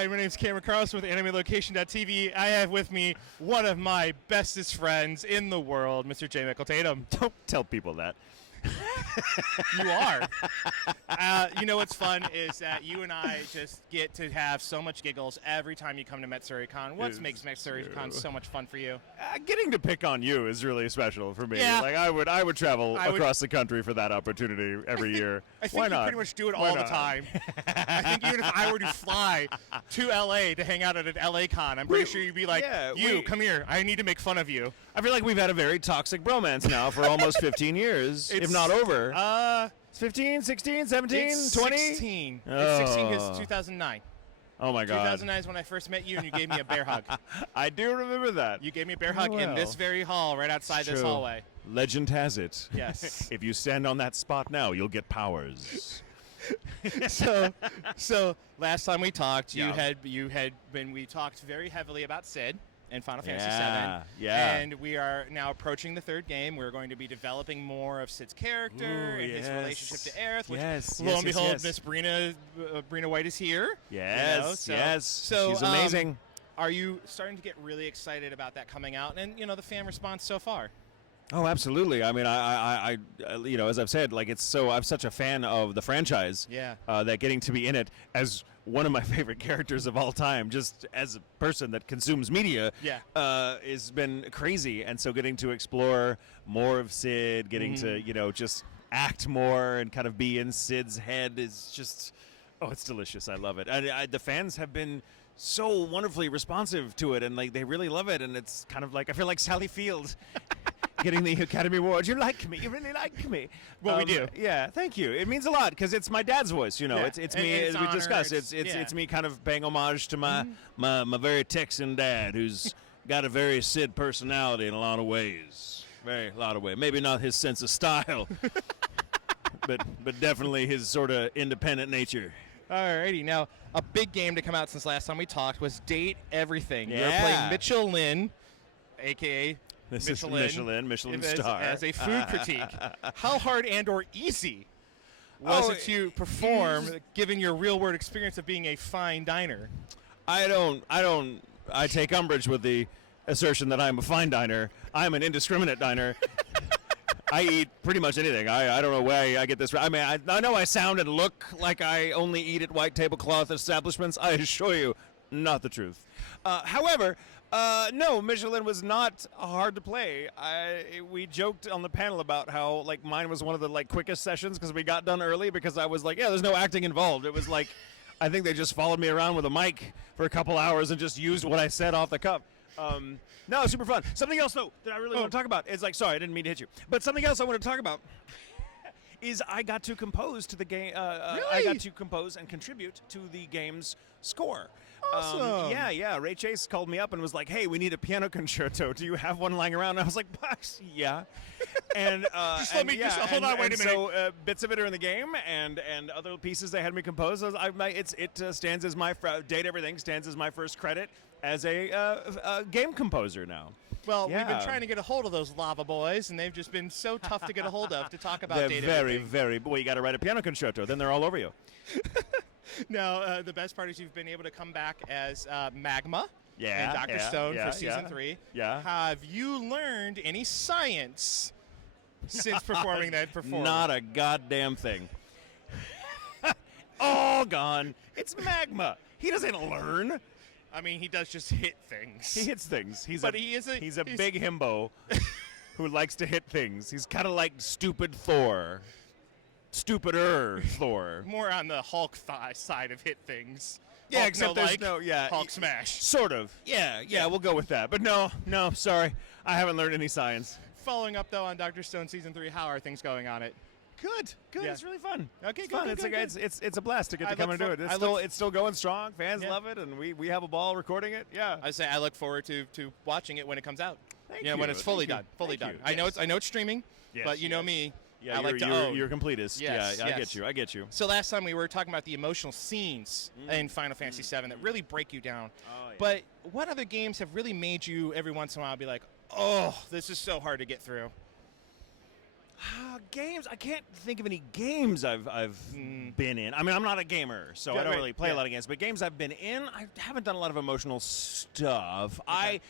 Hi, my name is Cameron Carlson with AnimeLocation.tv. I have with me one of my bestest friends in the world, Mr. J. Michael Tatum. Don't tell people that. You are. You know what's fun is that you and I just get to have so much giggles every time you come to Matsuricon. What makes Matsuricon so much fun for you? Getting to pick on you is really special for me. Yeah. Like I would travel across the country for that opportunity every year. I think Why you not? pretty much do it Why all the not? time. I think even if I were to fly to LA to hang out at an LA con, I'm pretty sure you'd be like, come here. I need to make fun of you. I feel like we've had a very toxic bromance now for almost 15 years, if not over. 15, 16, 17, it's 20? 16. Oh. It's 16 because 2009. Oh, my God. 2009 is when I first met you, and you gave me a bear hug. I do remember that. You gave me a bear hug in this very hall, right outside this True. hallway. Legend has it. Yes. If you stand on that spot now, you'll get powers. So last time we talked, Yeah. we talked very heavily about Sid in Final Fantasy Yeah, VII. yeah. And we are now approaching the third game. We're going to be developing more of Sid's character and his relationship to Aerith, which lo and behold, Miss Brina White is here. Yes, So she's amazing. Are you starting to get really excited about that coming out and, the fan response so far? Oh, absolutely. I mean, I as I've said, like I'm such a fan of the franchise. Yeah. That getting to be in it as one of my favorite characters of all time, just as a person that consumes media, has been crazy. And so getting to explore more of Sid, getting to just act more and kind of be in Sid's head is just, it's delicious. I love it. The fans have been so wonderfully responsive to it, and like they really love it. And it's kind of like I feel like Sally Field. Getting the Academy Award. You like me. You really like me. Well, we do. Yeah, thank you. It means a lot because it's my dad's voice. Yeah. It's me, as we discussed. It's me kind of paying homage to my very Texan dad, who's got a very Sid personality in a lot of ways. A lot of ways. Maybe not his sense of style, but definitely his sort of independent nature. Alrighty, now a big game to come out since last time we talked was Date Everything. Yeah. You're playing Mitchell Lynn, a.k.a. This is Michelin star. As a food critique. How hard and or easy was it to perform, given your real world experience of being a fine diner? I take umbrage with the assertion that I'm a fine diner. I'm an indiscriminate diner. I eat pretty much anything. I don't know where I get this. I mean, I know I sound and look like I only eat at white tablecloth establishments. I assure you, not the truth. However, no, Michelin was not hard to play. We joked on the panel about how like mine was one of the like quickest sessions because we got done early because I was like, there's no acting involved. It was like, I think they just followed me around with a mic for a couple hours and just used what I said off the cuff. No, super fun. Something else though that I really want to talk about is like, sorry, I didn't mean to hit you, but something else I want to talk about is I got to compose to the game. Really? I got to compose and contribute to the game's score. Awesome. Yeah. Ray Chase called me up and was like, "Hey, we need a piano concerto. Do you have one lying around?" And I was like, "Yeah." And hold on, wait a minute. So bits of it are in the game, and other pieces they had me compose. It stands as my Date Everything stands as my first credit as a game composer now. Well, we've been trying to get a hold of those Lava Boys, and they've just been so tough to get a hold of to talk about Date Everything. Very. Well, you got to write a piano concerto. Then they're all over you. Now, the best part is you've been able to come back as Magma and Dr. Stone for Season 3. Yeah. Have you learned any science since performing that performance? Not a goddamn thing. All gone. It's Magma. He doesn't learn. I mean, he does just hit things. He hits things. He's a big himbo who likes to hit things. He's kind of like stupid Thor. Stupider Thor. More on the Hulk side of hit things. Yeah, Hulk, except there's Hulk smash. Sort of. Yeah, we'll go with that. But no, sorry. I haven't learned any science. Following up, though, on Dr. Stone Season 3, how are things going on it? Good. Yeah. It's really fun. Okay, it's fun. It's a blast to get to come and do it. It's still going strong. Fans love it, and we have a ball recording it. Yeah. I look forward to watching it when it comes out. Thank you. When it's fully done. I know it's streaming, but you know me. Yeah, you're a completist. Yes, I get you. So last time we were talking about the emotional scenes in Final Fantasy VII that really break you down. Oh, yeah. But what other games have really made you every once in a while be like, oh, this is so hard to get through? Games. I can't think of any games I've been in. I mean, I'm not a gamer, so I don't really play a lot of games. But games I've been in, I haven't done a lot of emotional stuff. Okay.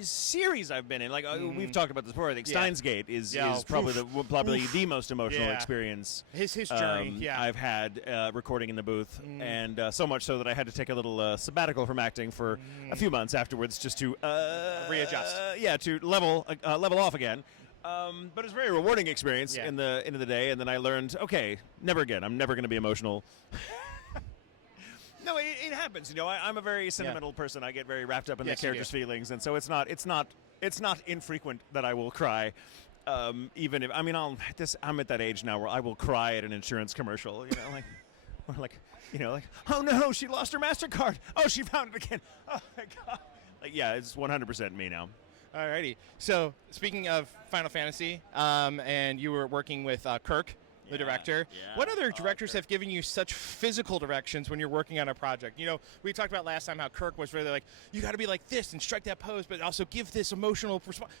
Series I've been in, like we've talked about this before. I think Steins Gate is probably the most emotional experience. His journey. I've had recording in the booth, and so much so that I had to take a little sabbatical from acting for a few months afterwards, just to readjust. To level off again. But it's a very rewarding experience in the end of the day. And then I learned, okay, never again. I'm never going to be emotional. No, it happens. You know, I'm a very sentimental person. I get very wrapped up in the characters' feelings, and so it's not infrequent that I will cry. Even if I'm at that age now where I will cry at an insurance commercial. You know, like oh no, she lost her MasterCard. Oh, she found it again. Oh my God. Like, yeah, it's 100% me now. Alrighty. So speaking of Final Fantasy, and you were working with Kirk, the director. Yeah. What other directors have given you such physical directions when you're working on a project? You know, we talked about last time how Kirk was really like, you got to be like this and strike that pose, but also give this emotional response.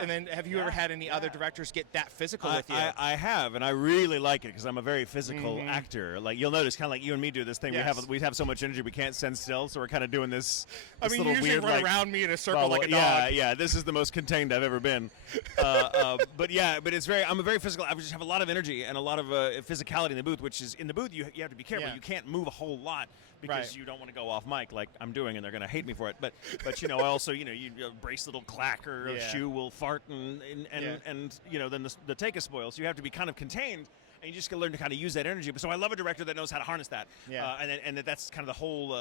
And then have you ever had any other directors get that physical with you? I have, and I really like it because I'm a very physical actor. Like you'll notice, kind of like you and me do this thing. Yes. We have so much energy we can't stand still, so we're kind of doing this. You little usually weird, run around me in a circle like a dog. Yeah. This is the most contained I've ever been. But I'm a very physical. I just have a lot of energy and a lot of physicality in the booth. Which is in the booth, you have to be careful. Yeah. You can't move a whole lot because you don't want to go off mic like I'm doing, and they're going to hate me for it. But you know, also you brace little clack or a shoe will fart and you know then the take is spoiled. So you have to be kind of contained. And you just got to learn to kind of use that energy. So I love a director that knows how to harness that. Yeah. And that's kind of the whole,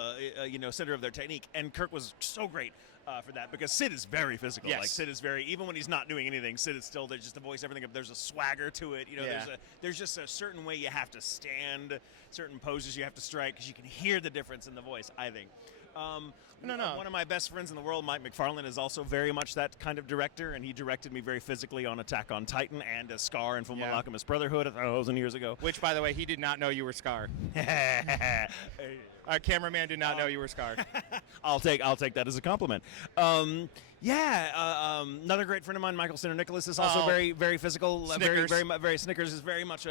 center of their technique. And Kirk was so great for that because Sid is very physical. Yes. Like Sid is even when he's not doing anything, Sid is still, there's just the voice, everything. There's a swagger to it. You know, there's just a certain way you have to stand, certain poses you have to strike because you can hear the difference in the voice, I think. One of my best friends in the world, Mike McFarlane, is also very much that kind of director, and he directed me very physically on Attack on Titan and as Scar in Fullmetal Alchemist Brotherhood 1,000 years ago. Which, by the way, he did not know you were Scar. Our cameraman did not know you were Scar. I'll take that as a compliment. Another great friend of mine, Michael Sinner Nicholas, is also very, very physical. Snickers. Very Snickers is very much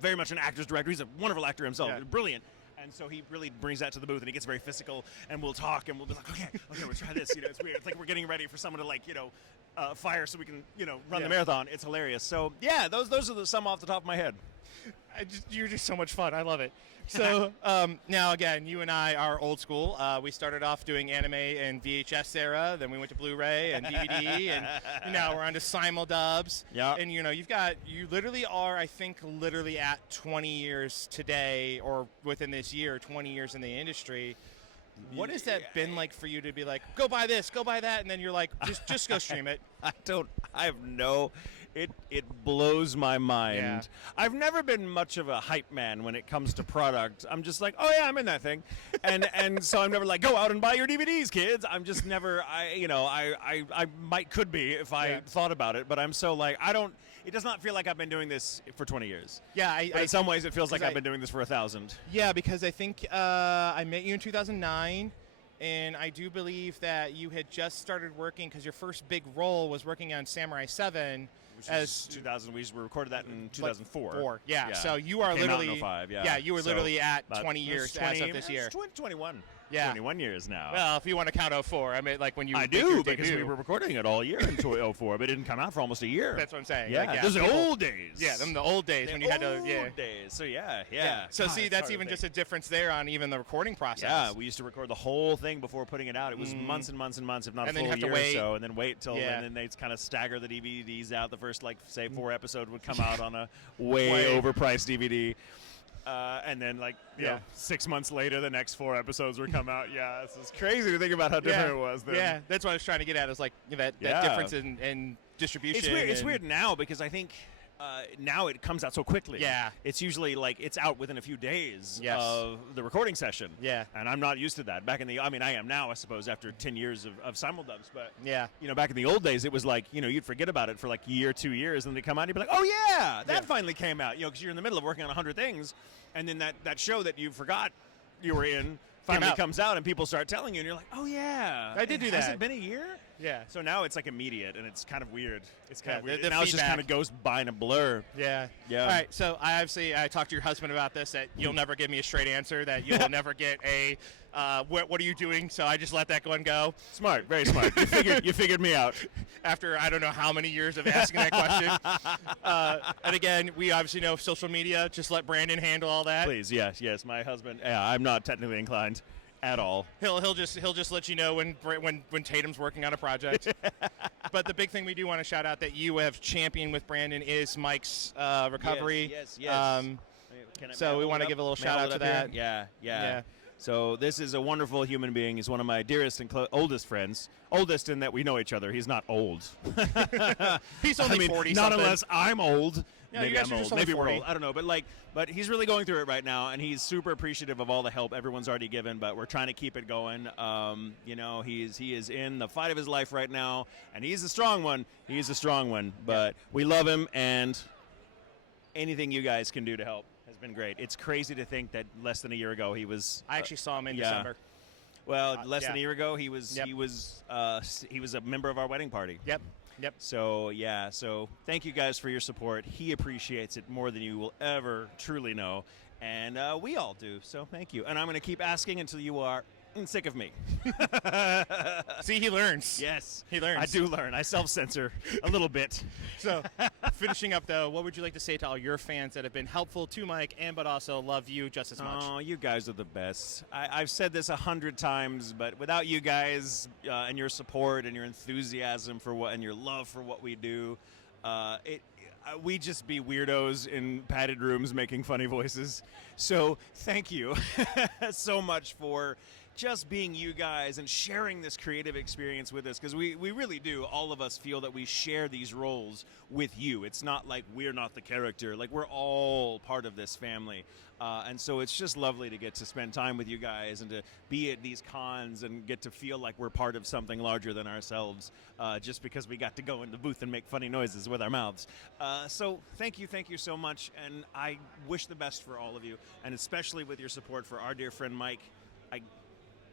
very much an actor's director. He's a wonderful actor himself, brilliant. And so he really brings that to the booth, and he gets very physical, and we'll talk, and we'll be like, okay, we'll try this. You know, it's weird. It's like we're getting ready for someone to fire so we can, run the marathon. It's hilarious. So yeah, those are some off the top of my head. You're just so much fun. I love it. So now, again, you and I are old school. We started off doing anime and VHS era. Then we went to Blu-ray and DVD, and now we're on to simuldubs. Yeah. And you literally are, I think, at 20 years today, or within this year, 20 years in the industry. What has that been like for you to be like, go buy this, go buy that, and then you're like, just go stream it? It blows my mind. Yeah. I've never been much of a hype man when it comes to product. I'm just like, oh yeah, I'm in that thing, and so I'm never like, go out and buy your DVDs, kids. I'm just never. I could be if I thought about it, but I'm so like I don't. It does not feel like I've been doing this for 20 years. Yeah, in some ways it feels like I've been doing this for 1,000. Yeah, because I think I met you in 2009. And I do believe that you had just started working because your first big role was working on Samurai 7. Which was 2000. We recorded that in 2004. Yeah. So you are literally. Out in 05, you were literally at 20 years as of this year. 21. Yeah. 21 years now. Well, if you want to count 04, I mean, like when you. I do, because we were recording it all year in 04, but it didn't come out for almost a year. That's what I'm saying. Yeah, those are old days. Yeah, them the old days when you had to. Old days. So yeah. So see, that's even just a difference there on even the recording process. Yeah, we used to record the whole thing before putting it out. It was months and months and months, if not a full year or so, and then wait till, and then they'd kind of stagger the DVDs out. The first, say, 4 episode would come out on a way overpriced DVD. And then, 6 months later, the next 4 episodes would come out. Yeah, it's crazy to think about how different it was then. Yeah, that's what I was trying to get at, is that difference in distribution. It's weird now because I think now it comes out so quickly. Yeah. It's usually it's out within a few days of the recording session. Yeah. And I'm not used to that. I am now, I suppose, after 10 years of simuldubs. But, yeah. Back in the old days, it was you'd forget about it for a year, 2 years, and they come out and you'd be like, oh, yeah, that finally came out. Because you're in the middle of working on 100 things. And then that show that you forgot you were in finally comes out, and people start telling you, and you're like, oh, yeah. I did do that. Has it been a year? Yeah. So now it's like immediate, and it's kind of weird. It's kind of weird. The now it just kind of goes by in a blur. Yeah. Yeah. All right. So I talked to your husband about this, that you'll never give me a straight answer, that you'll never get a what are you doing? So I just let that one go. Smart, very smart. You figured me out. After I don't know how many years of asking that question. And again, we obviously know social media. Just let Brandon handle all that. Please, yes. My husband. Yeah, I'm not technically inclined at all. He'll just let you know when Tatum's working on a project. But the big thing we do want to shout out that you have championed with Brandon is Mike's recovery. Yes. So we want to give a little shout out to that. Yeah. So this is a wonderful human being. He's one of my dearest and oldest friends. Oldest in that we know each other. He's not old. He's only 40. Not unless I'm old. No, maybe you guys I'm are old. just only Maybe 40. we're old. I don't know. But he's really going through it right now, and he's super appreciative of all the help everyone's already given. But we're trying to keep it going. He is in the fight of his life right now, and he's a strong one. He's a strong one. But we love him, and anything you guys can do to help has been great. It's crazy to think that less than a year ago he was. I actually saw him in December. Well, less than a year ago he was a member of our wedding party. Yep. So thank you guys for your support. He appreciates it more than you will ever truly know, and we all do. So thank you. And I'm going to keep asking until you are sick of me. See, he learns. Yes, he learns. I do learn. I self-censor a little bit. So, finishing up though, what would you like to say to all your fans that have been helpful to Mike but also love you just as much? Oh, you guys are the best. I've said this 100 times, but without you guys and your support and your enthusiasm for and your love for what we do, we'd just be weirdos in padded rooms making funny voices. So thank you so much for just being you guys and sharing this creative experience with us, because we really do. All of us feel that we share these roles with you. It's not like we're not the character. Like, we're all part of this family. And so it's just lovely to get to spend time with you guys and to be at these cons and get to feel like we're part of something larger than ourselves, just because we got to go in the booth and make funny noises with our mouths. So thank you so much, and I wish the best for all of you, and especially with your support for our dear friend Mike.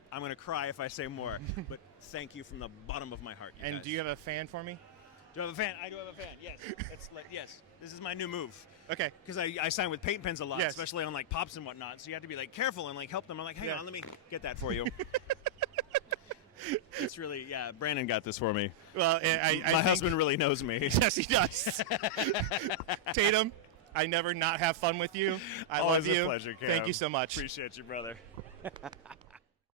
I'm going to cry if I say more, but thank you from the bottom of my heart, you guys. Do you have a fan for me? Do you have a fan? I do have a fan, yes. Yes, this is my new move. Okay. Because I sign with paint pens a lot, yes. Especially on like pops and whatnot, so you have to be like careful and like help them. I'm like, hang on, let me get that for you. It's really, Brandon got this for me. Well, my husband really knows me. Yes, he does. Tatum, I never not have fun with you. I love you. Always a pleasure, Cam. Thank you so much. Appreciate you, brother.